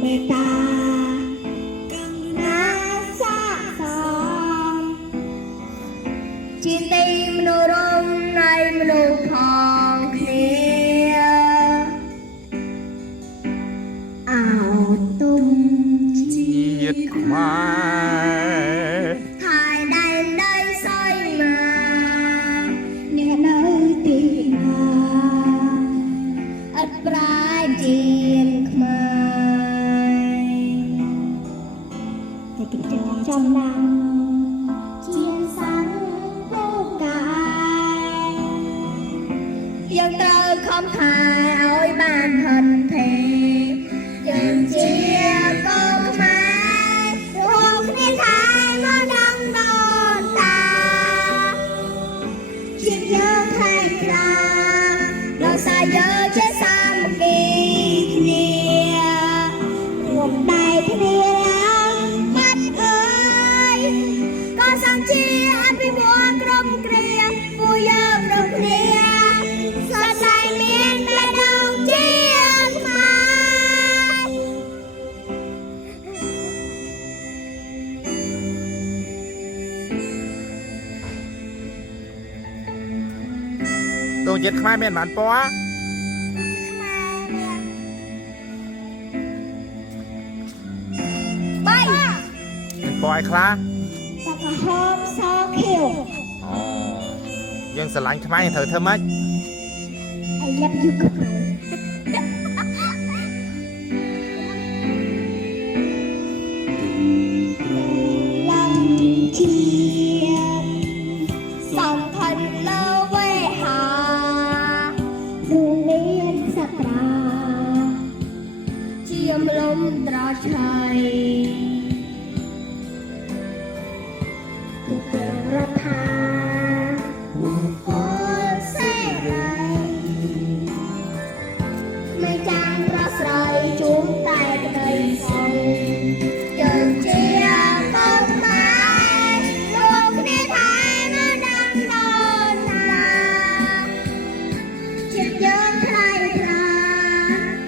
เมตตากรุณาสร้างสรรค์จิตติมโนรมในมโนพองเคลียเอาตุ้มជាតិខ្មែរហើយได้ស័យមកអ្នកនៅទីណាអត់ប្រាជាងខ្មែរតែគិតចំណាំជាសាំងពូកាយយើងត្រូវខំថែឲ្យបានហិនភេយើងជាកូនខ្មែររួមគ្នាថែមកដឹងដូនតាជាយើងថែក្រាដល់សារយើងជាសាមគ្គីគ្នារួមដៃគ្នាបាត់អើយក៏សំជាអភិវឌ្ឍក្រុមគ្រាពួកយើងរួមគ្នាសរសៃមានតែដងជាខ្មែរដងជាតិខ្មែរមានបានពណ៌ខ្មែរមានមានពណ៌ឲ្យខ្លះ តែក្រហមសខៀវ អូយើងស្រឡាញ់ខ្មែរយើងត្រូវធ្វើម៉េច I love you ខ្មែរឡើងជាតិសំខាន់លើវេហារួមមានសត្រាជាមលំត្រឆៃគឺព្រះរដ្ឋាសេរីไม่จางប្រស្រ័យជុំតែក្តីសុខយើងជាកូនខ្មែររួមគ្នាថែមកដឹងដូនតាជាតិយើងថ្លៃថ្លា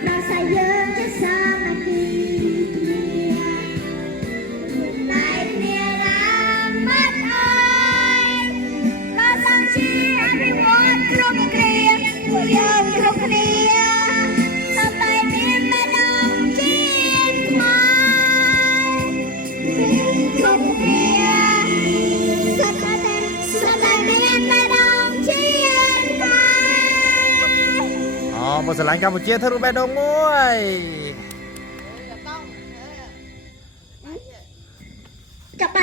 ដល់សាយយើងជាសាមគ្គីគ្នារួមដៃគ្នាឡើងបាត់អើយក៏សំជាអភិវឌ្ឍគ្រប់គ្រាពួកយើងគ្រប់គ្នាសប្បាយមានតែដងជាតិខ្មែរគ្រប់គ្នាសប្បាយមានតែដងជាតិខ្មែរអូបើស្រឡាញ់កម្ពុជាធ្វើរូបបេះដូងមួយចាប់